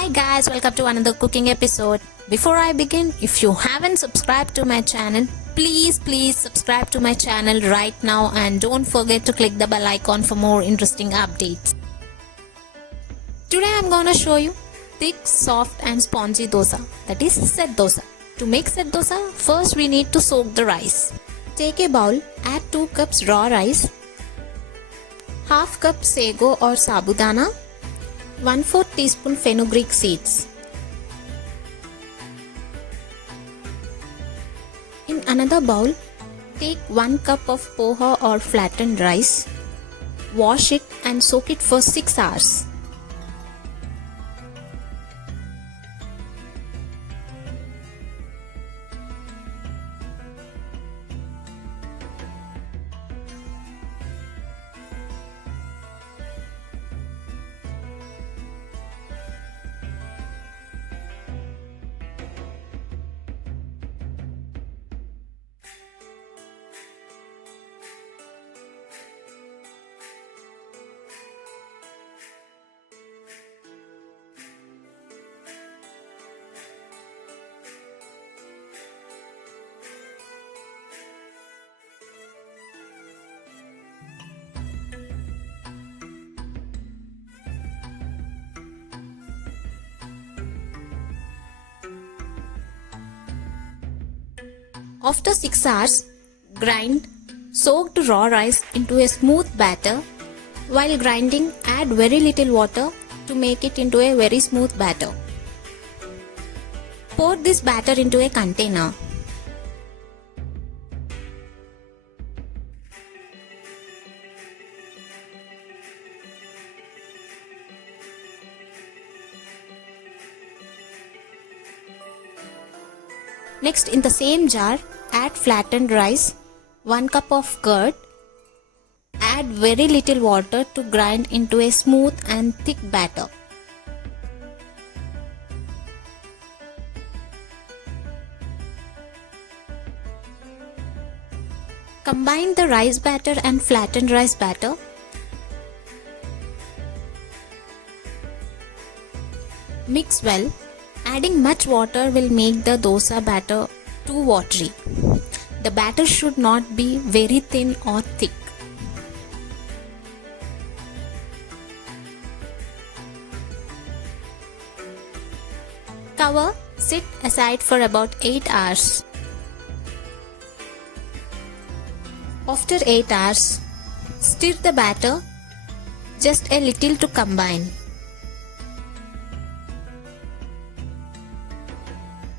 Hi guys, welcome to another cooking episode. Before I begin, if you haven't subscribed to my channel, please subscribe to my channel right now and don't forget to click the bell icon for more interesting updates. Today I'm gonna show you thick, soft and spongy dosa, that is SET dosa. To make SET dosa, first we need to soak the rice. Take a bowl, add 2 cups raw rice, half cup Sago or Sabudana, 1/4 teaspoon fenugreek seeds. In another bowl, take 1 cup of Poha or flattened rice. Wash it and soak it for 6 hours. After 6 hours, grind soaked raw rice into a smooth batter. While grinding, add very little water to make it into a very smooth batter. Pour this batter into a container. Next, in the same jar, add flattened rice, 1 cup of curd. Add very little water to grind into a smooth and thick batter. Combine the rice batter and flattened rice batter. Mix well. Adding much water will make the dosa batter too watery. The batter should not be very thin or thick. Cover, sit aside for about 8 hours. After 8 hours, stir the batter just a little to combine.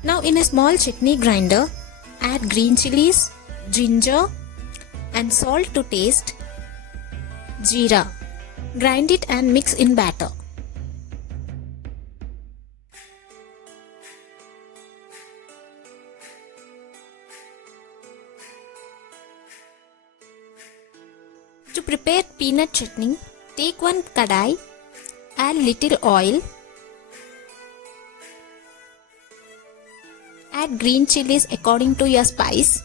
Now in a small chutney grinder, add green chillis, ginger and salt to taste, jeera. Grind it and mix in batter. To prepare peanut chutney, take 1 kadai, add little oil, add green chilies according to your spice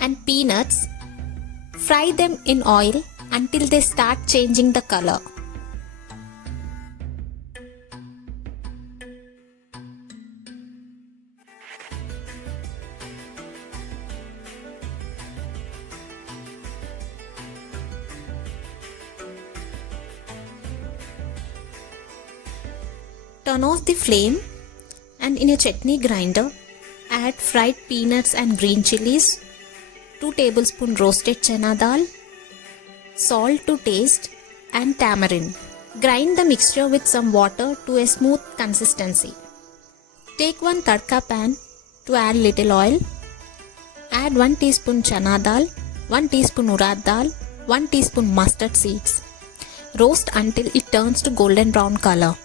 and peanuts. Fry them in oil until they start changing the color. Turn off the flame and in a chutney grinder, add fried peanuts and green chilies, 2 tablespoons roasted chana dal, salt to taste and tamarind. Grind the mixture with some water to a smooth consistency. Take 1 tadka pan to add little oil. Add 1 teaspoon chana dal, 1 teaspoon urad dal, 1 teaspoon mustard seeds. Roast until it turns to golden brown color.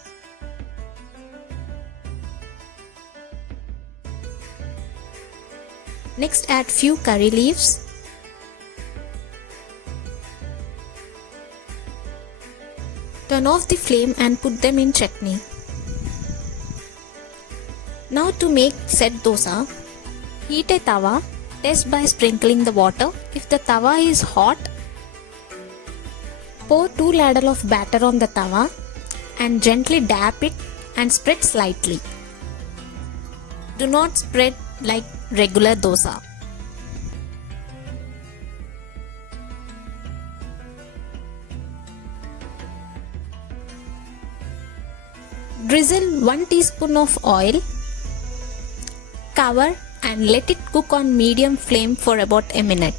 Next, add few curry leaves. Turn off the flame and put them in chutney. Now to make SET dosa, heat a tawa. Test by sprinkling the water. If the tawa is hot, pour 2 ladle of batter on the tawa and gently dab it and spread slightly. Do not spread like regular dosa. Drizzle 1 teaspoon of oil. Cover and let it cook on medium flame for about a minute.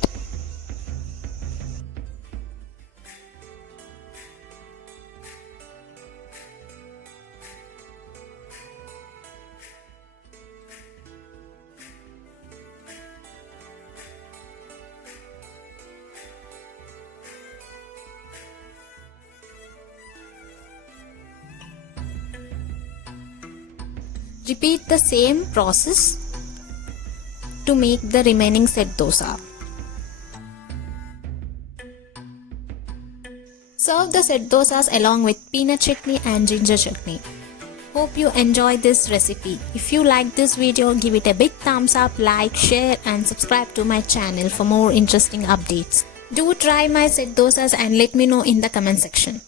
Repeat the same process to make the remaining set dosa. Serve the set dosas along with peanut chutney and ginger chutney. Hope you enjoyed this recipe. If you like this video, give it a big thumbs up, like, share and subscribe to my channel for more interesting updates. Do try my set dosas and let me know in the comment section.